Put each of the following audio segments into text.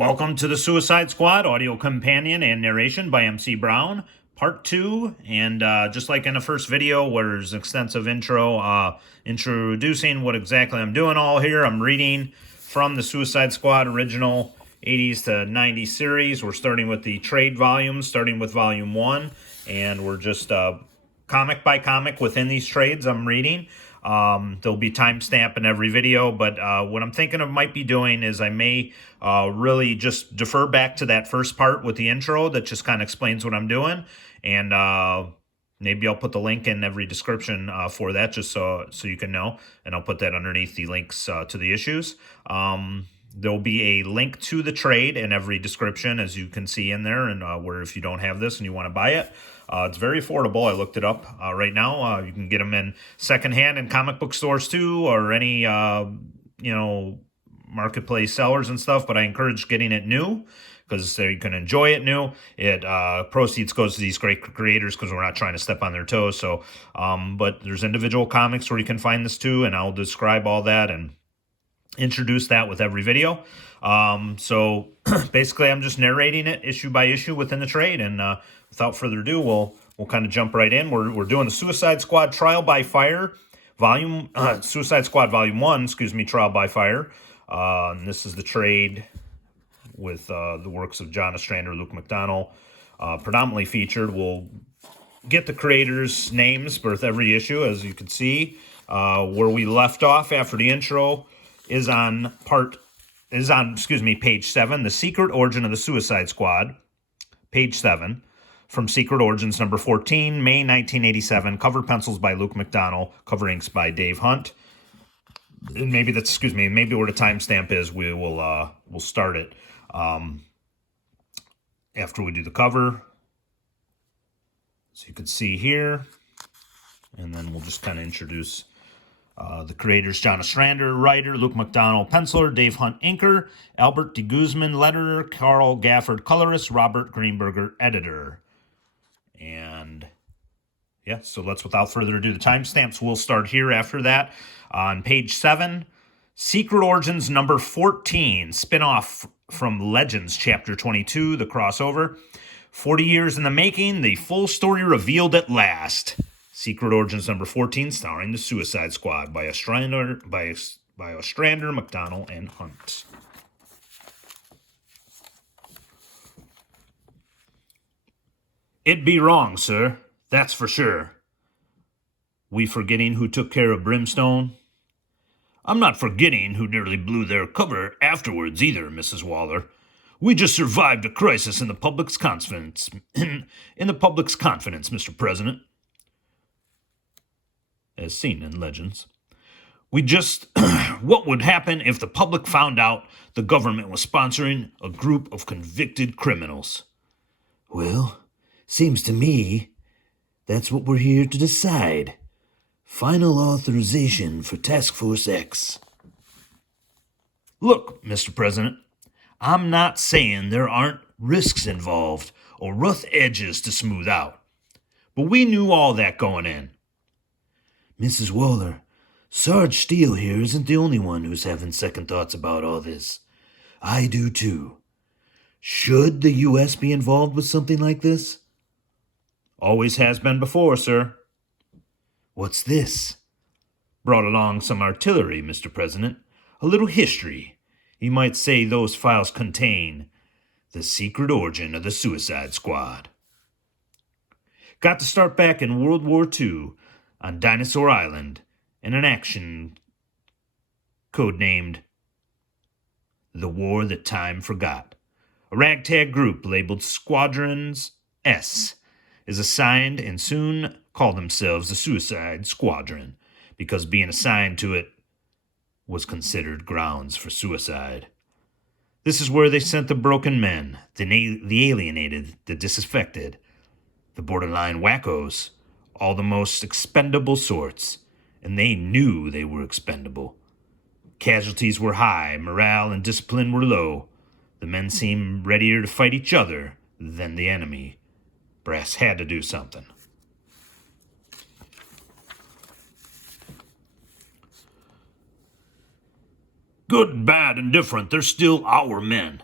Welcome to the Suicide Squad audio companion and narration by MC Brown, part 2. And just like in the first video where there's an extensive intro introducing what exactly I'm doing all here, I'm reading from the Suicide Squad original 80s to 90s series. We're starting with the trade volumes, starting with volume 1, and we're just comic by comic within these trades I'm reading. There'll be timestamp in every video, but what I'm thinking of might be doing is I may really just defer back to that first part with the intro that just kind of explains what I'm doing, and maybe I'll put the link in every description for that, just so you can know, and I'll put that underneath the links to the issues. There'll be a link to the trade in every description, as you can see in there, and where if you don't have this and you want to buy it, it's very affordable. I looked it up right now. You can get them in secondhand in comic book stores too, or any marketplace sellers and stuff. But I encourage getting it new because you can enjoy it new. It proceeds goes to these great creators because we're not trying to step on their toes. So, but there's individual comics where you can find this too, and I'll describe all that and introduce that with every video. So basically I'm just narrating it issue by issue within the trade, and without further ado, we'll kind of jump right in. We're doing the Suicide Squad Trial by Fire Suicide Squad Volume 1, Trial by Fire. And this is the trade with the works of John Ostrander, Luke McDonnell, predominantly featured. We'll get the creators' names with every issue, as you can see. Where we left off after the intro is on page 7, The Secret Origin of the Suicide Squad, page 7, from Secret Origins number 14, May 1987, cover pencils by Luke McDonnell, cover inks by Dave Hunt. And maybe where the timestamp is, we'll start it after we do the cover. So you can see here, and then we'll just kind of introduce the creators: John Ostrander, writer; Luke McDonnell, penciler; Dave Hunt, inker; Albert D. Guzman, letterer; Carl Gafford, colorist; Robert Greenberger, editor. And yeah, so without further ado, the timestamps will start here after that. On page 7, Secret Origins number 14, spin-off from Legends chapter 22, the crossover. 40 years in the making, the full story revealed at last. Secret Origins number 14, starring the Suicide Squad by Ostrander, McDonnell, and Hunt. It be wrong, sir. That's for sure. We forgetting who took care of Brimstone? I'm not forgetting who nearly blew their cover afterwards either, Mrs. Waller. We just survived a crisis in the public's confidence. in the public's confidence, Mr. President. As seen in Legends. What would happen if the public found out the government was sponsoring a group of convicted criminals? Well, seems to me that's what we're here to decide. Final authorization for Task Force X. Look, Mr. President, I'm not saying there aren't risks involved or rough edges to smooth out, but we knew all that going in. Mrs. Waller, Sarge Steele here isn't the only one who's having second thoughts about all this. I do too. Should the U.S. be involved with something like this? Always has been before, sir. What's this? Brought along some artillery, Mr. President. A little history. You might say those files contain the secret origin of the Suicide Squad. Got to start back in World War II on Dinosaur Island in an action codenamed The War That Time Forgot. A ragtag group labeled Squadrons S is assigned and soon call themselves the Suicide Squadron because being assigned to it was considered grounds for suicide. This is where they sent the broken men, the alienated, the disaffected, the borderline wackos, all the most expendable sorts, and they knew they were expendable. Casualties were high, morale and discipline were low. The men seemed readier to fight each other than the enemy. Brass had to do something. Good, bad, and different, they're still our men.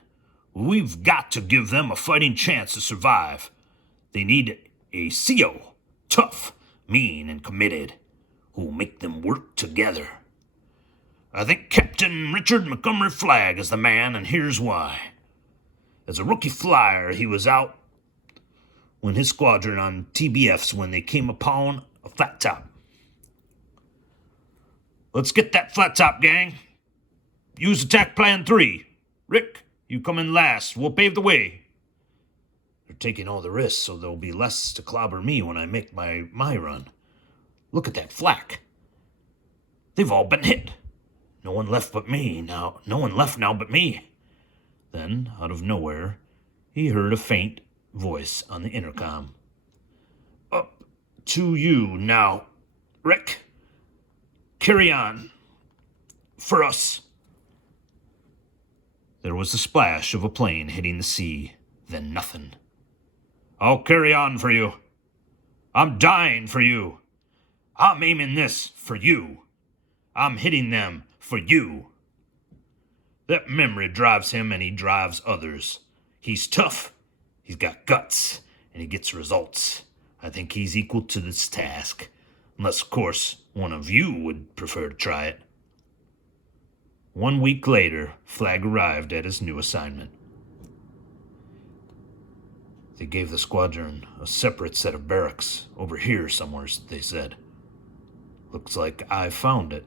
We've got to give them a fighting chance to survive. They need a CO, tough, mean, and committed, who'll make them work together. I think Captain Richard Montgomery Flagg is the man, and here's why. As a rookie flyer, he was out when his squadron on TBFs when they came upon a flat top. Let's get that flat top, gang. Use attack plan 3. Rick, you come in last. We'll pave the way. They're taking all the risks, so there'll be less to clobber me when I make my run. Look at that flak. They've all been hit. No one left but me now. No one left now but me. Then, out of nowhere, he heard a faint voice on the intercom. Up to you now, Rick. Carry on. For us. There was the splash of a plane hitting the sea, then nothing. I'll carry on for you. I'm dying for you. I'm aiming this for you. I'm hitting them for you. That memory drives him and he drives others. He's tough, he's got guts, and he gets results. I think he's equal to this task. Unless, of course, one of you would prefer to try it. 1 week later, Flagg arrived at his new assignment. They gave the squadron a separate set of barracks over here somewhere, they said. Looks like I found it.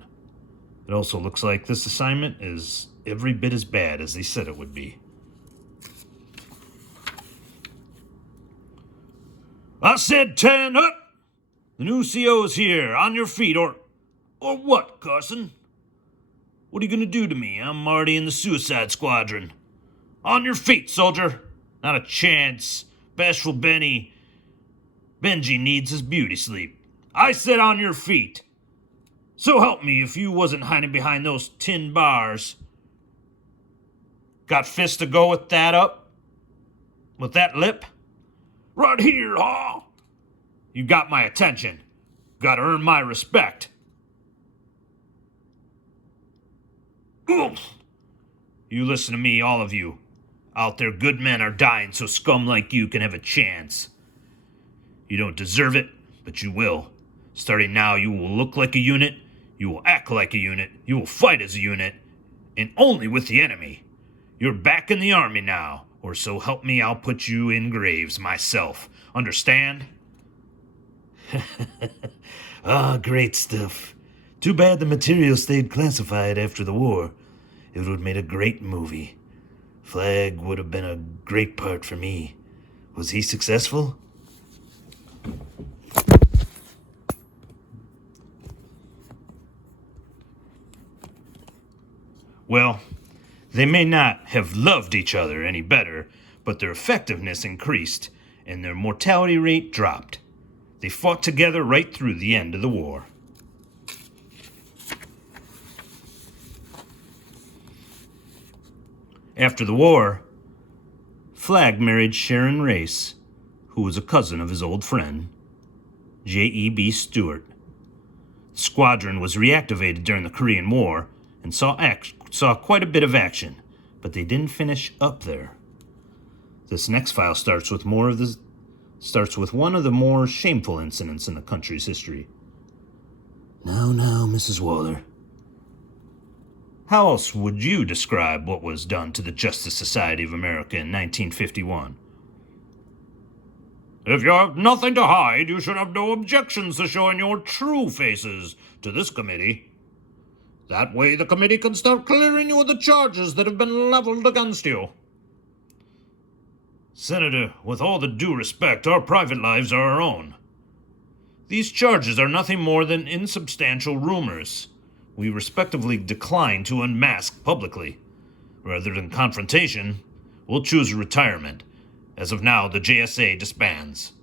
It also looks like this assignment is every bit as bad as they said it would be. I said 10 up! The new CO is here, on your feet, or what, Carson? What are you gonna do to me? I'm already in the suicide squadron. On your feet, soldier! Not a chance. Bashful Benji needs his beauty sleep. I said on your feet. So help me if you wasn't hiding behind those tin bars. Got fists to go with that up? With that lip? Right here, huh? You got my attention. Gotta earn my respect. Oof. You listen to me, all of you. Out there, good men are dying so scum like you can have a chance. You don't deserve it, but you will. Starting now, you will look like a unit, you will act like a unit, you will fight as a unit, and only with the enemy. You're back in the army now, or so help me, I'll put you in graves myself. Understand? Ah, great stuff. Too bad the material stayed classified after the war. It would have made a great movie. Flagg would have been a great part for me. Was he successful? Well, they may not have loved each other any better, but their effectiveness increased and their mortality rate dropped. They fought together right through the end of the war. After the war, Flagg married Sharon Race, who was a cousin of his old friend, J.E.B. Stewart. The squadron was reactivated during the Korean War and saw quite a bit of action, but they didn't finish up there. This next file starts with one of the more shameful incidents in the country's history. Now, Mrs. Waller. How else would you describe what was done to the Justice Society of America in 1951? If you have nothing to hide, you should have no objections to showing your true faces to this committee. That way the committee can start clearing you of the charges that have been leveled against you. Senator, with all the due respect, our private lives are our own. These charges are nothing more than insubstantial rumors. We respectively decline to unmask publicly. Rather than confrontation, we'll choose retirement. As of now, the JSA disbands.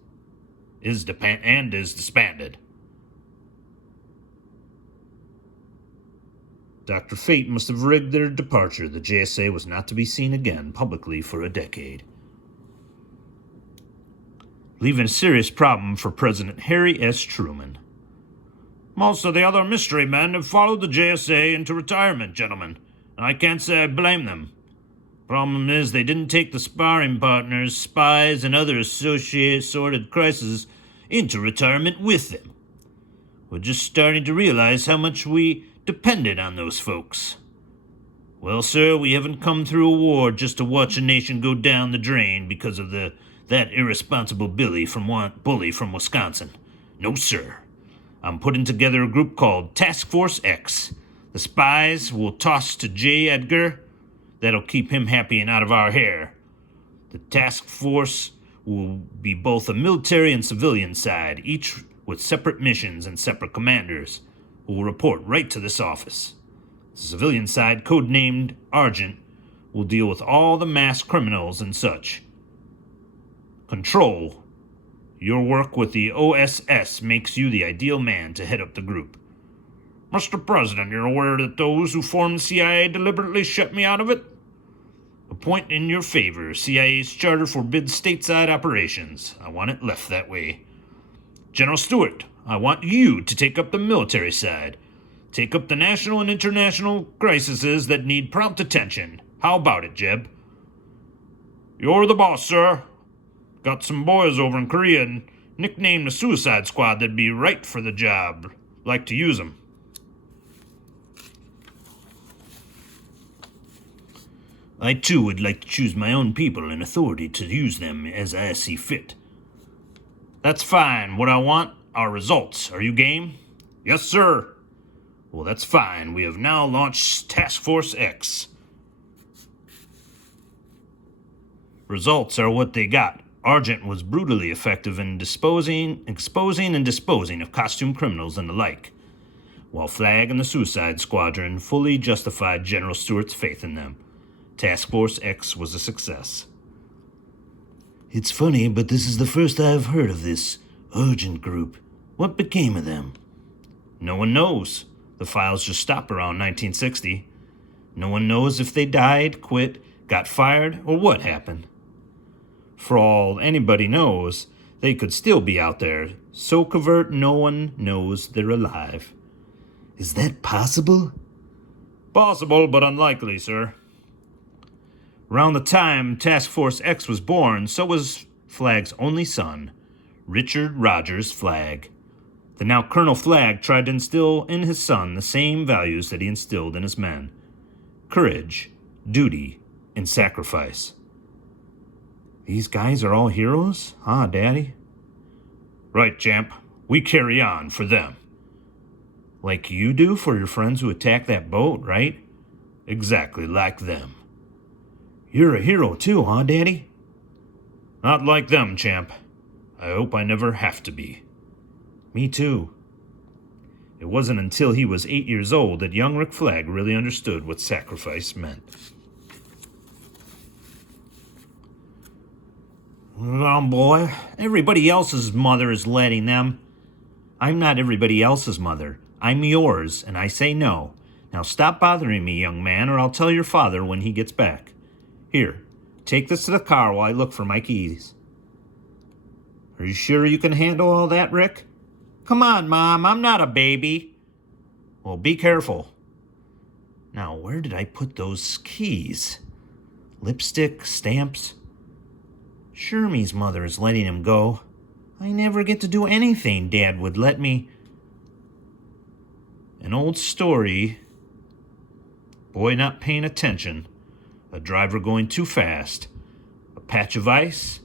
Is disbanded. Dr. Fate must have rigged their departure. The JSA was not to be seen again publicly for a decade. Leaving a serious problem for President Harry S. Truman. Most of the other mystery men have followed the JSA into retirement, gentlemen, and I can't say I blame them. Problem is, they didn't take the sparring partners, spies, and other assorted crises into retirement with them. We're just starting to realize how much we depended on those folks. Well, sir, we haven't come through a war just to watch a nation go down the drain because of that irresponsible bully from Wisconsin. No, sir. I'm putting together a group called Task Force X. The spies will toss to J. Edgar. That'll keep him happy and out of our hair. The task force will be both a military and civilian side, each with separate missions and separate commanders, who will report right to this office. The civilian side, codenamed Argent, will deal with all the mass criminals and such. Control. Your work with the OSS makes you the ideal man to head up the group. Mr. President, you're aware that those who formed the CIA deliberately shut me out of it? A point in your favor. CIA's charter forbids stateside operations. I want it left that way. General Stewart, I want you to take up the military side. Take up the national and international crises that need prompt attention. How about it, Jeb? You're the boss, sir. Got some boys over in Korea and nicknamed the Suicide Squad that'd be right for the job. Like to use them. I, too, would like to choose my own people and authority to use them as I see fit. That's fine. What I want are results. Are you game? Yes, sir. Well, that's fine. We have now launched Task Force X. Results are what they got. Argent was brutally effective in exposing and disposing of costume criminals and the like, while Flag and the Suicide Squadron fully justified General Stewart's faith in them. Task Force X was a success. It's funny, but this is the first I've heard of this Argent group. What became of them? No one knows. The files just stopped around 1960. No one knows if they died, quit, got fired, or what happened. For all anybody knows, they could still be out there, so covert no one knows they're alive. Is that possible? Possible, but unlikely, sir. Around the time Task Force X was born, so was Flag's only son, Richard Rogers Flagg. The now Colonel Flagg tried to instill in his son the same values that he instilled in his men: courage, duty, and sacrifice. These guys are all heroes? Huh, Daddy? Right, champ. We carry on for them. Like you do for your friends who attacked that boat, right? Exactly like them. You're a hero too, huh, Daddy? Not like them, champ. I hope I never have to be. Me too. It wasn't until he was 8 years old that young Rick Flagg really understood what sacrifice meant. Oh, boy. Everybody else's mother is letting them. I'm not everybody else's mother. I'm yours, and I say no. Now stop bothering me, young man, or I'll tell your father when he gets back. Here, take this to the car while I look for my keys. Are you sure you can handle all that, Rick? Come on, Mom, I'm not a baby. Well, be careful. Now, where did I put those keys? Lipstick, stamps? Shermie's mother is letting him go. I never get to do anything Dad would let me. An old story. Boy not paying attention. A driver going too fast. A patch of ice.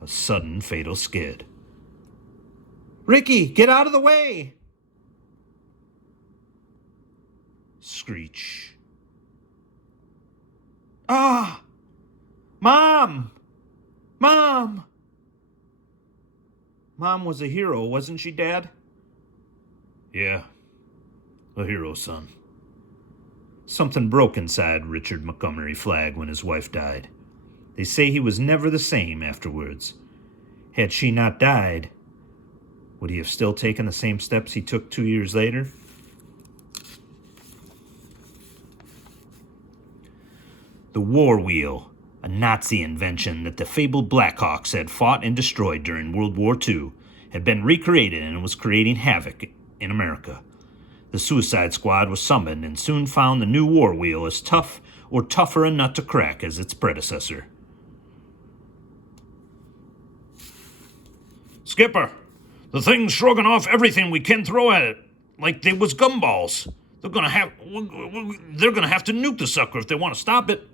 A sudden fatal skid. Ricky, get out of the way! Screech. Ah! Mom! Mom! Mom was a hero, wasn't she, Dad? Yeah, a hero, son. Something broke inside Richard Montgomery Flagg when his wife died. They say he was never the same afterwards. Had she not died, would he have still taken the same steps he took 2 years later? The war wheel, a Nazi invention that the fabled Blackhawks had fought and destroyed during World War II, had been recreated and was creating havoc in America. The Suicide Squad was summoned and soon found the new war wheel as tough or tougher a nut to crack as its predecessor. Skipper, the thing's shrugging off everything we can throw at it, like they was gumballs. They're gonna have to nuke the sucker if they want to stop it.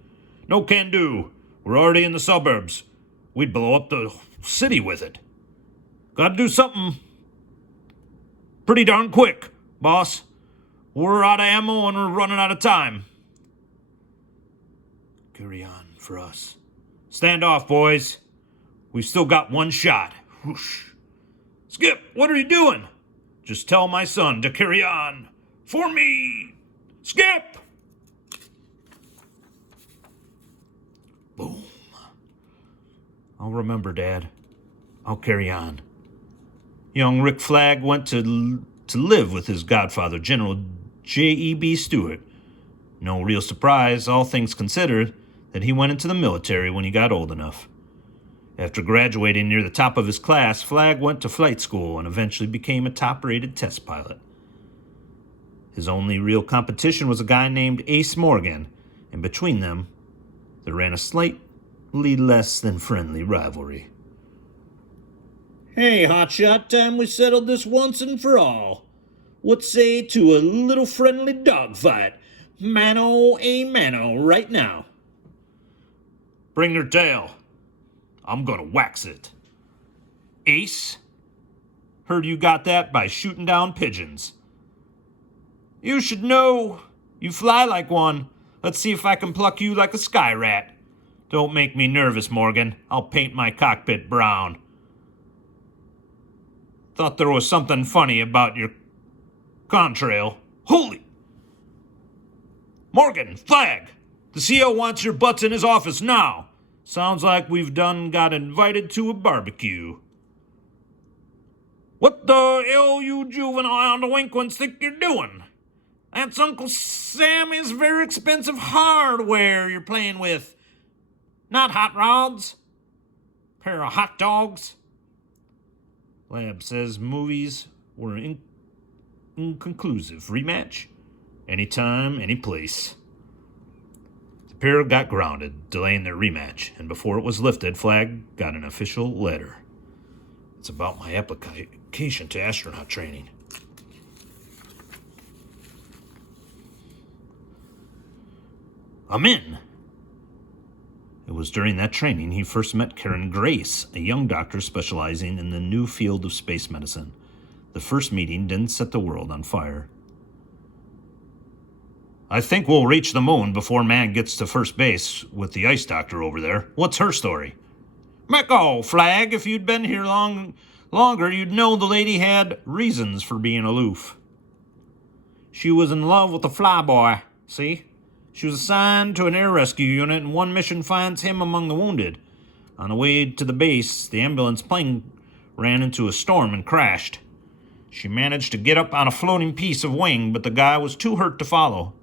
No can do. We're already in the suburbs. We'd blow up the city with it. Gotta do something pretty darn quick, boss. We're out of ammo and we're running out of time. Carry on for us. Stand off, boys. We've still got one shot. Whoosh. Skip, what are you doing? Just tell my son to carry on. For me. Skip! Boom. I'll remember, Dad. I'll carry on. Young Rick Flag went to live with his godfather, General J.E.B. Stewart. No real surprise, all things considered, that he went into the military when he got old enough. After graduating near the top of his class, Flag went to flight school and eventually became a top-rated test pilot. His only real competition was a guy named Ace Morgan, and between them, there ran a slightly less than friendly rivalry. Hey, Hotshot, time we settled this once and for all. What say to a little friendly dogfight? Mano a mano right now. Bring your tail. I'm gonna wax it. Ace? Heard you got that by shooting down pigeons. You should know. You fly like one. Let's see if I can pluck you like a sky rat. Don't make me nervous, Morgan. I'll paint my cockpit brown. Thought there was something funny about your contrail. Holy! Morgan, Flag! The CO wants your butts in his office now. Sounds like we've done got invited to a barbecue. What the hell you juvenile delinquents think you're doing? That's Uncle Sammy's very expensive hardware you're playing with. Not hot rods. Pair of hot dogs. Lab says movies were inconclusive. Rematch? Anytime, any place. The pair got grounded, delaying their rematch, and before it was lifted, Flag got an official letter. It's about my application to astronaut training. I'm in. It was during that training he first met Karen Grace, a young doctor specializing in the new field of space medicine. The first meeting didn't set the world on fire. I think we'll reach the moon before man gets to first base with the ice doctor over there. What's her story? Mecco, Flag, if you'd been here longer, you'd know the lady had reasons for being aloof. She was in love with the flyboy, see? She was assigned to an air rescue unit, and one mission finds him among the wounded. On the way to the base, the ambulance plane ran into a storm and crashed. She managed to get up on a floating piece of wing, but the guy was too hurt to follow.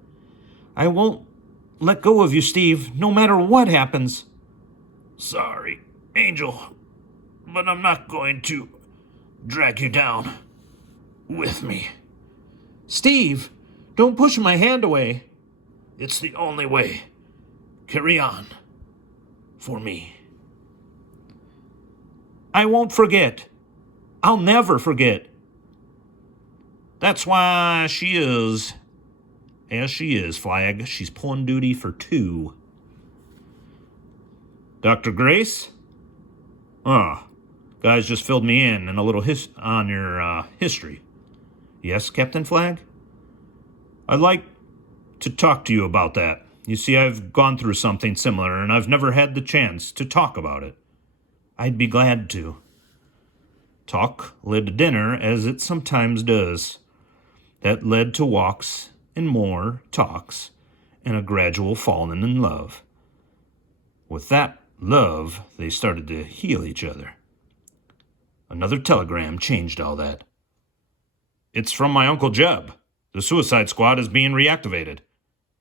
I won't let go of you, Steve, no matter what happens. Sorry, Angel, but I'm not going to drag you down with me. Steve, don't push my hand away. It's the only way. Carry on. For me. I won't forget. I'll never forget. That's why she is as she is, Flag. She's pulling duty for 2. Dr. Grace? Guys just filled me in a little on your history. Yes, Captain Flag? I'd like to talk to you about that. You see, I've gone through something similar, and I've never had the chance to talk about it. I'd be glad to. Talk led to dinner, as it sometimes does. That led to walks and more talks, and a gradual falling in love. With that love, they started to heal each other. Another telegram changed all that. It's from my Uncle Jeb. The Suicide Squad is being reactivated.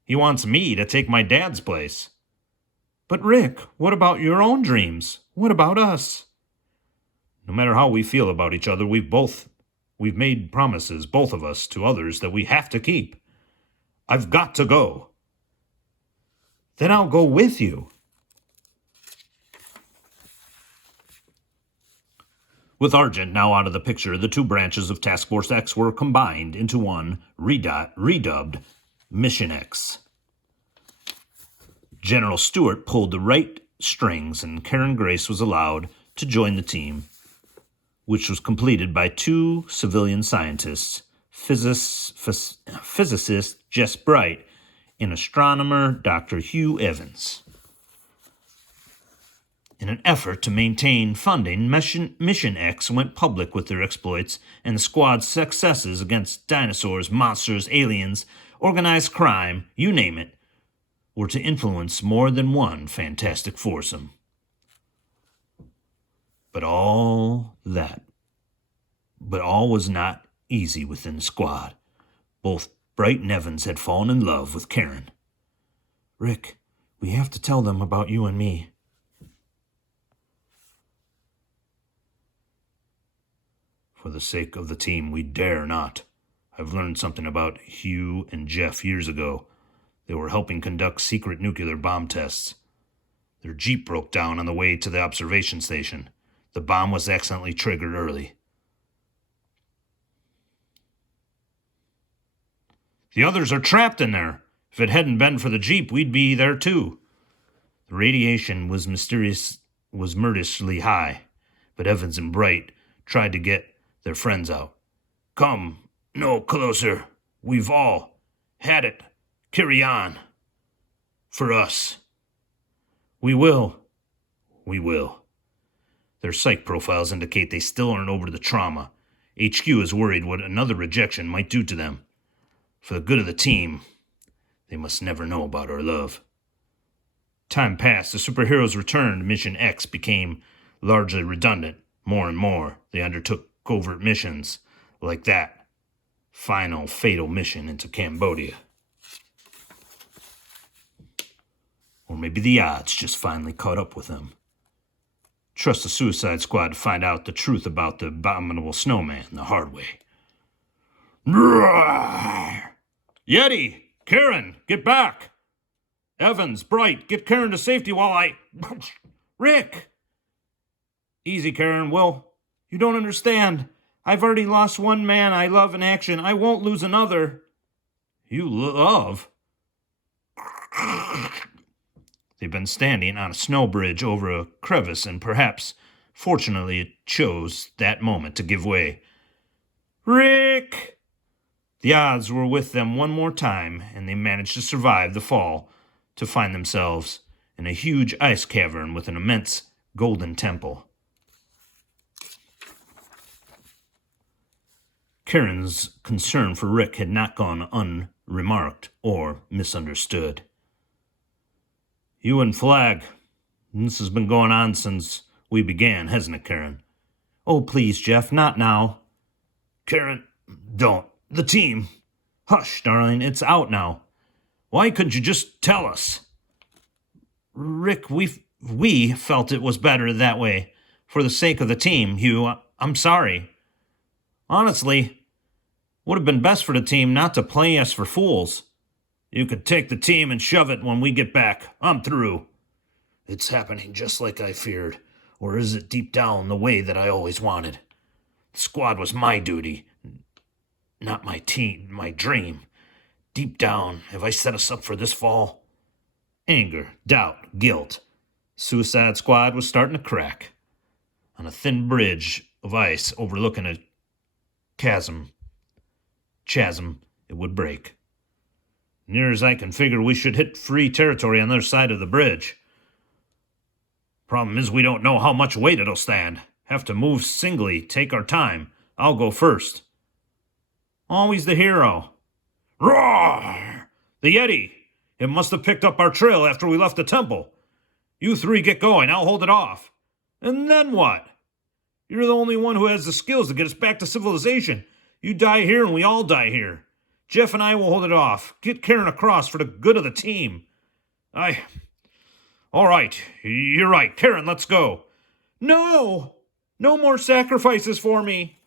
He wants me to take my dad's place. But Rick, what about your own dreams? What about us? No matter how we feel about each other, we've both We've made promises, both of us, to others that we have to keep. I've got to go. Then I'll go with you. With Argent now out of the picture, the two branches of Task Force X were combined into one, redubbed Mission X. General Stewart pulled the right strings, and Karen Grace was allowed to join the team, which was completed by two civilian scientists, physicist Jess Bright and astronomer Dr. Hugh Evans. In an effort to maintain funding, Mission X went public with their exploits and the squad's successes against dinosaurs, monsters, aliens, organized crime, you name it, were to influence more than one fantastic foursome. But all was not easy within the squad. Both Bright and Evans had fallen in love with Karen. Rick, we have to tell them about you and me. For the sake of the team, we dare not. I've learned something about Hugh and Jeff years ago. They were helping conduct secret nuclear bomb tests. Their Jeep broke down on the way to the observation station. The bomb was accidentally triggered early. The others are trapped in there. If it hadn't been for the Jeep, we'd be there too. The radiation was murderously high, but Evans and Bright tried to get their friends out. Come, no closer. We've all had it. Carry on. For us. We will. We will. Their psych profiles indicate they still aren't over the trauma. HQ is worried what another rejection might do to them. For the good of the team, they must never know about our love. Time passed. The superheroes returned. Mission X became largely redundant. More and more, they undertook covert missions like that final fatal mission into Cambodia. Or maybe the odds just finally caught up with them. Trust the Suicide Squad to find out the truth about the abominable snowman the hard way. Yeti! Karen, get back! Evans, Bright, get Karen to safety while I... Rick! Easy, Karen. Will, you don't understand. I've already lost one man I love in action. I won't lose another. You love? They've been standing on a snow bridge over a crevice, and perhaps, fortunately, it chose that moment to give way. Rick! The odds were with them one more time, and they managed to survive the fall to find themselves in a huge ice cavern with an immense golden temple. Karen's concern for Rick had not gone unremarked or misunderstood. You and Flag, this has been going on since we began, hasn't it, Karen? Oh, please, Jeff, not now. Karen, don't. The team. Hush, darling, it's out now. Why couldn't you just tell us? Rick, we felt it was better that way. For the sake of the team, Hugh, I'm sorry. Honestly, would have been best for the team not to play us for fools. You could take the team and shove it when we get back. I'm through. It's happening just like I feared. Or is it deep down the way that I always wanted? The squad was my duty, not my team, my dream. Deep down, have I set us up for this fall? Anger, doubt, guilt. Suicide Squad was starting to crack. On a thin bridge of ice overlooking a chasm, it would break. Near as I can figure, we should hit free territory on the other side of the bridge. Problem is we don't know how much weight it'll stand. Have to move singly, take our time. I'll go first. Always the hero. Roar! The Yeti! It must have picked up our trail after we left the temple. You three get going, I'll hold it off. And then what? You're the only one who has the skills to get us back to civilization. You die here and we all die here. Jeff and I will hold it off. Get Karen across for the good of the team. All right, you're right. Karen, let's go. No! No more sacrifices for me.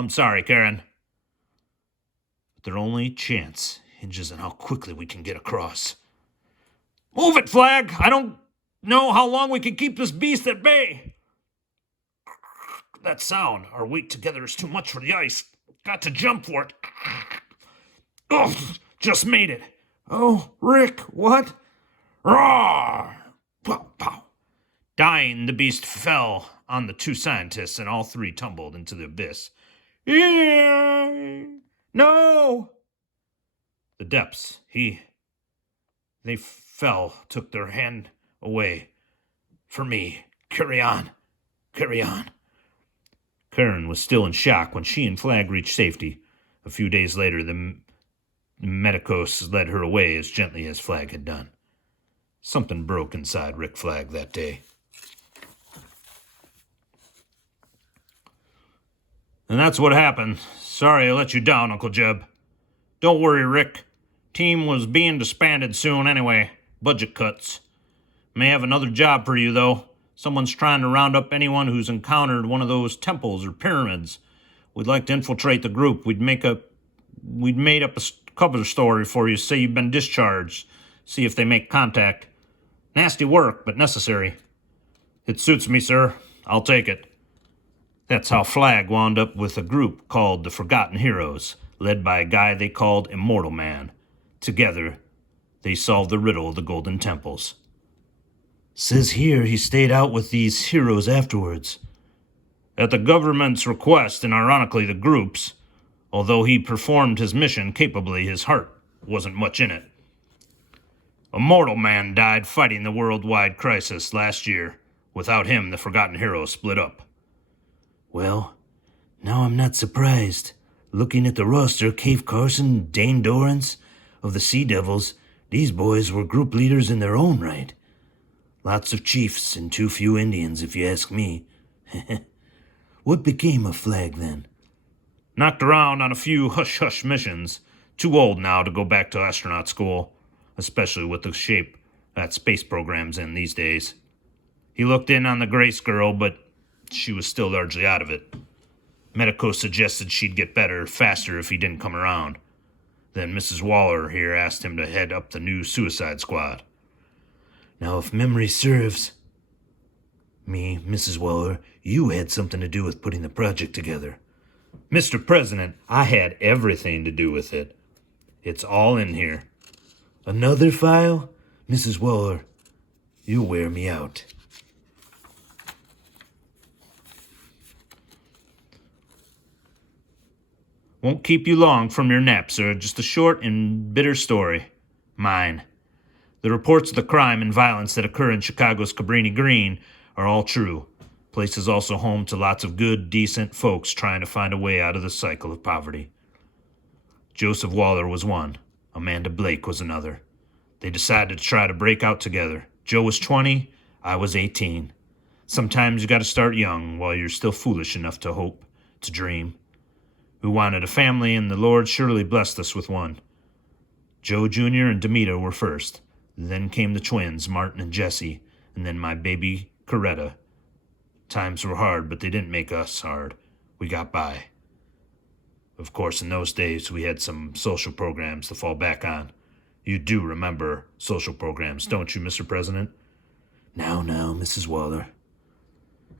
I'm sorry, Karen. But their only chance hinges on how quickly we can get across. Move it, Flag! I don't know how long we can keep this beast at bay. That sound, our weight together is too much for the ice. Got to jump for it. Oh, just made it. Oh, Rick, what? Roar! Pow, pow. Dying, the beast fell on the two scientists, and all three tumbled into the abyss. Yeah! No! The depths. They fell, took their hand away. For me. Carry on. Carry on. Karen was still in shock when she and Flag reached safety. A few days later, the medicos led her away as gently as Flag had done. Something broke inside Rick Flag that day. And that's what happened. Sorry I let you down, Uncle Jeb. Don't worry, Rick. Team was being disbanded soon anyway. Budget cuts. May have another job for you, though. Someone's trying to round up anyone who's encountered one of those temples or pyramids. We'd like to infiltrate the group. We'd made up a cover story for you, say you've been discharged. See if they make contact. Nasty work, but necessary. It suits me, sir. I'll take it. That's how Flag wound up with a group called the Forgotten Heroes, led by a guy they called Immortal Man. Together, they solved the riddle of the Golden Temples. Says here he stayed out with these heroes afterwards. At the government's request, and ironically the group's, although he performed his mission capably, his heart wasn't much in it. Immortal Man died fighting the worldwide crisis last year. Without him, the Forgotten Heroes split up. Well, now I'm not surprised. Looking at the roster, Cave Carson, Dane Dorrance, of the Sea Devils, these boys were group leaders in their own right. Lots of chiefs and too few Indians, if you ask me. What became of Flag, then? Knocked around on a few hush-hush missions. Too old now to go back to astronaut school, especially with the shape that space program's in these days. He looked in on the Grace girl, but she was still largely out of it. Medico suggested she'd get better faster if he didn't come around. Then Mrs. Waller here asked him to head up the new suicide squad. Now, if memory serves, Mrs. Waller, you had something to do with putting the project together. Mr. President, I had everything to do with it. It's all in here. Another file? Mrs. Waller, you'll wear me out. Won't keep you long from your nap, sir. Just a short and bitter story. Mine. The reports of the crime and violence that occur in Chicago's Cabrini Green are all true. Place is also home to lots of good, decent folks trying to find a way out of the cycle of poverty. Joseph Waller was one. Amanda Blake was another. They decided to try to break out together. Joe was 20, I was 18. Sometimes you gotta start young while you're still foolish enough to hope, to dream. We wanted a family, and the Lord surely blessed us with one. Joe Jr. and Demita were first. Then came the twins, Martin and Jesse, and then my baby, Coretta. Times were hard, but they didn't make us hard. We got by. Of course, in those days, we had some social programs to fall back on. You do remember social programs, don't you, Mr. President? Now, Mrs. Waller.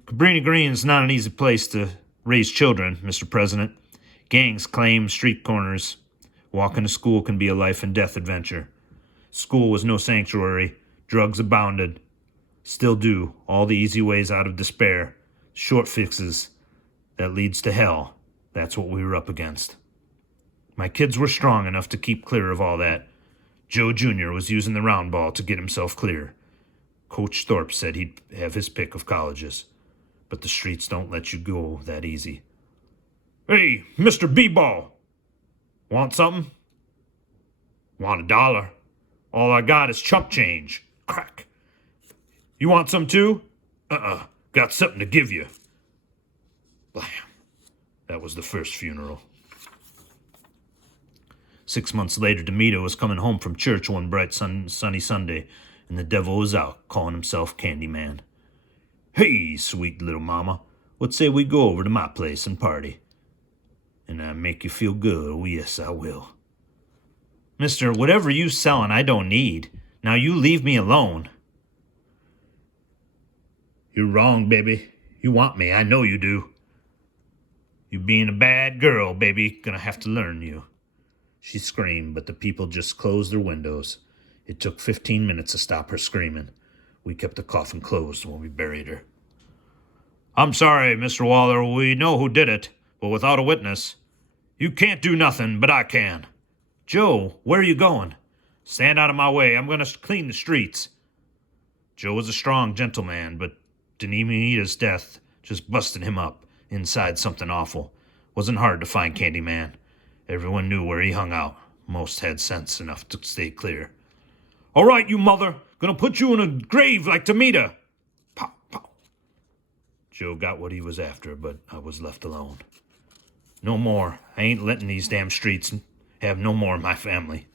Cabrini Green is not an easy place to raise children, Mr. President. Gangs claim street corners. Walking to school can be a life and death adventure. School was no sanctuary. Drugs abounded. Still do. All the easy ways out of despair. Short fixes. That leads to hell. That's what we were up against. My kids were strong enough to keep clear of all that. Joe Jr. was using the round ball to get himself clear. Coach Thorpe said he'd have his pick of colleges. But the streets don't let you go that easy. Hey, Mr. B-Ball. Want something? Want $1? All I got is chump change. Crack. You want some too? Got something to give you. Blam. That was the first funeral. 6 months later, Demita was coming home from church one bright sunny Sunday, and the devil was out, calling himself Candyman. Hey, sweet little mama, what say we go over to my place and party? and I make you feel good. Oh, yes, I will. Mister, whatever you selling, I don't need. Now you leave me alone. You're wrong, baby. You want me, I know you do. You being a bad girl, baby, gonna have to learn you. She screamed, but the people just closed their windows. It took 15 minutes to stop her screaming. We kept the coffin closed when we buried her. I'm sorry, Mr. Waller, we know who did it, but without a witness. You can't do nothing, but I can. Joe, where are you going? Stand out of my way, I'm gonna clean the streets. Joe was a strong gentleman, but didn't even need his death, just busting him up inside something awful. Wasn't hard to find Candyman. Everyone knew where he hung out. Most had sense enough to stay clear. All right, you mother. Gonna put you in a grave like Demita. Pow, pow. Joe got what he was after, but I was left alone. No more. I ain't letting these damn streets have no more of my family.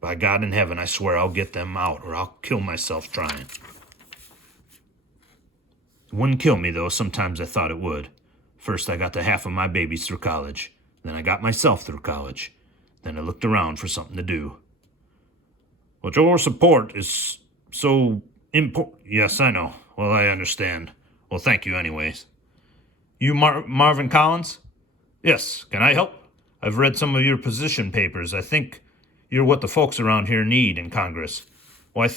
By God in heaven, I swear I'll get them out or I'll kill myself trying. It wouldn't kill me, though. Sometimes I thought it would. First, I got the half of my babies through college. Then I got myself through college. Then I looked around for something to do. Well, your support is so important. Yes, I know. Well, I understand. Well, thank you anyways. You Marvin Collins? Yes, can I help? I've read some of your position papers. I think you're what the folks around here need in Congress. Well,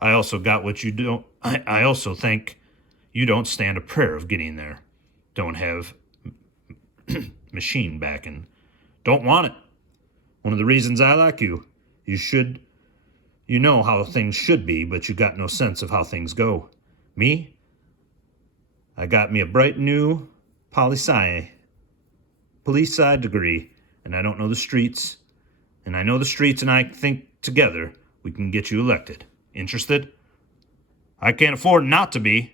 I also got what you don't. I also think you don't stand a prayer of getting there. Don't have machine backing. Don't want it. One of the reasons I like you. You know how things should be, but you got no sense of how things go. Me? I got me a bright new poli-sci degree, and I don't know the streets. And I know the streets, and I think together we can get you elected. Interested? I can't afford not to be.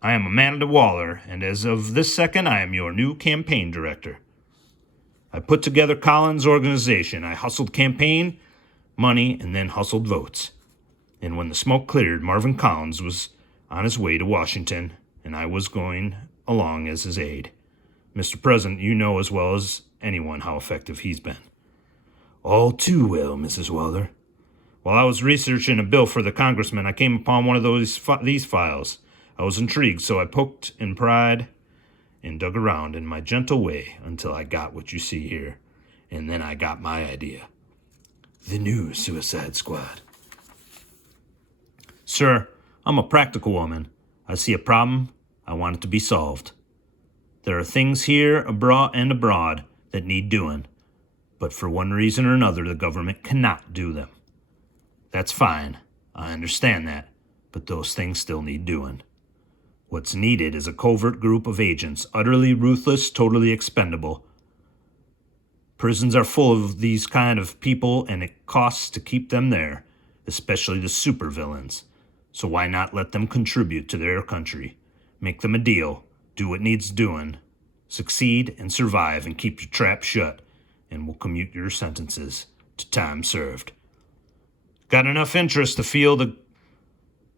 I am Amanda Waller, and as of this second, I am your new campaign director. I put together Collins' organization. I hustled campaign money and then hustled votes. And when the smoke cleared, Marvin Collins was on his way to Washington, and I was going along as his aide. Mr. President, you know as well as anyone how effective he's been. All too well, Mrs. Waller. While I was researching a bill for the congressman, I came upon one of these files. I was intrigued, so I poked and pried and dug around in my gentle way until I got what you see here. And then I got my idea. The new Suicide Squad. Sir, I'm a practical woman. I see a problem. I want it to be solved. There are things here abroad that need doing, but for one reason or another, the government cannot do them. That's fine. I understand that, but those things still need doing. What's needed is a covert group of agents, utterly ruthless, totally expendable. Prisons are full of these kind of people, and it costs to keep them there, especially the supervillains. So why not let them contribute to their country? Make them a deal, do what needs doing, succeed and survive, and keep your trap shut, and we'll commute your sentences to time served. Got enough interest to field a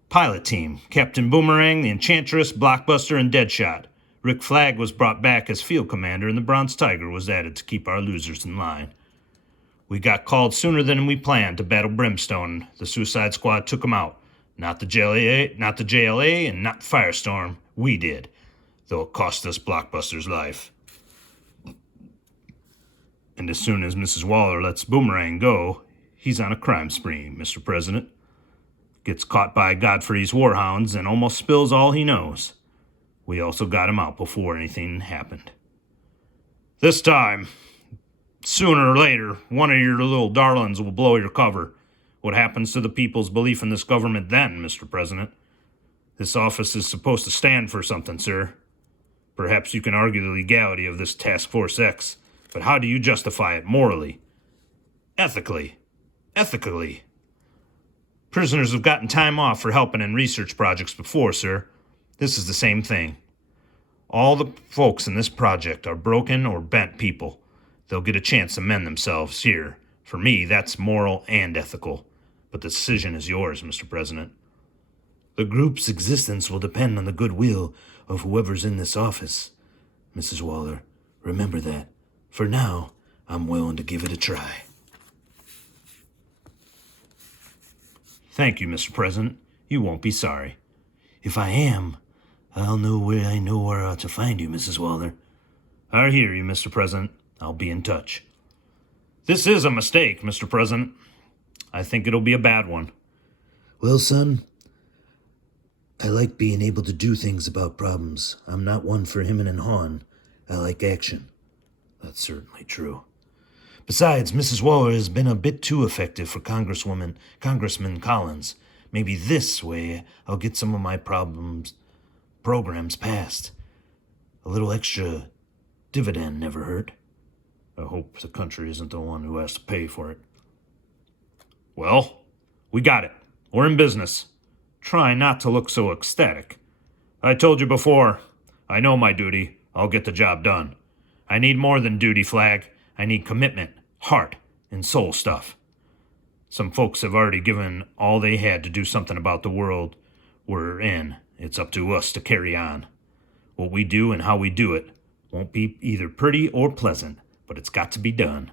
pilot team. Captain Boomerang, the Enchantress, Blockbuster, and Deadshot. Rick Flag was brought back as field commander, and the Bronze Tiger was added to keep our losers in line. We got called sooner than we planned to battle Brimstone. The Suicide Squad took them out. Not the JLA, and not Firestorm. We did, though it cost us Blockbuster's life. And as soon as Mrs. Waller lets Boomerang go, he's on a crime spree, Mr. President. Gets caught by Godfrey's warhounds and almost spills all he knows. We also got him out before anything happened. This time, sooner or later, one of your little darlings will blow your cover. What happens to the people's belief in this government then, Mr. President? This office is supposed to stand for something, sir. Perhaps you can argue the legality of this Task Force X, but how do you justify it morally? Ethically. Prisoners have gotten time off for helping in research projects before, sir. This is the same thing. All the folks in this project are broken or bent people. They'll get a chance to mend themselves here. For me, that's moral and ethical. But the decision is yours, Mr. President. The group's existence will depend on the goodwill of whoever's in this office, Mrs. Waller. Remember that. For now, I'm willing to give it a try. Thank you, Mr. President. You won't be sorry. If I am, I'll know where to find you, Mrs. Waller. I hear you, Mr. President. I'll be in touch. This is a mistake, Mr. President. I think it'll be a bad one. Well, son, I like being able to do things about problems. I'm not one for hemming and hawing. I like action. That's certainly true. Besides, Mrs. Waller has been a bit too effective for Congressman Collins. Maybe this way I'll get some of my programs passed. A little extra dividend never hurt. I hope the country isn't the one who has to pay for it. Well, we got it. We're in business. Try not to look so ecstatic. I told you before, I know my duty. I'll get the job done. I need more than duty, Flag. I need commitment, heart, and soul stuff. Some folks have already given all they had to do something about the world we're in. It's up to us to carry on. What we do and how we do it won't be either pretty or pleasant, but it's got to be done.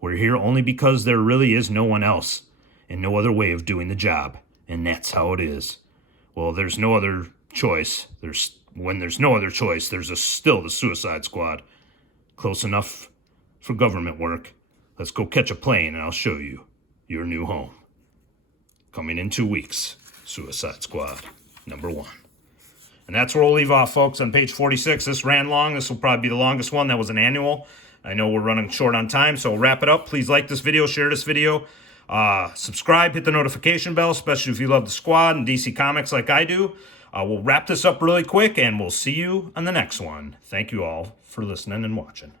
We're here only because there really is no one else and no other way of doing the job, and that's how it is. Well, there's no other choice. When there's no other choice, there's still the Suicide Squad. Close enough for government work. Let's go catch a plane and I'll show you your new home. Coming in 2 weeks, Suicide Squad #1. And that's where we'll leave off, folks, on page 46. This ran long. This will probably be the longest one. That was an annual. I know we're running short on time, so we'll wrap it up. Please like this video, share this video, subscribe, hit the notification bell, especially if you love the Squad and DC Comics like I do. We'll wrap this up really quick, and we'll see you on the next one. Thank you all for listening and watching.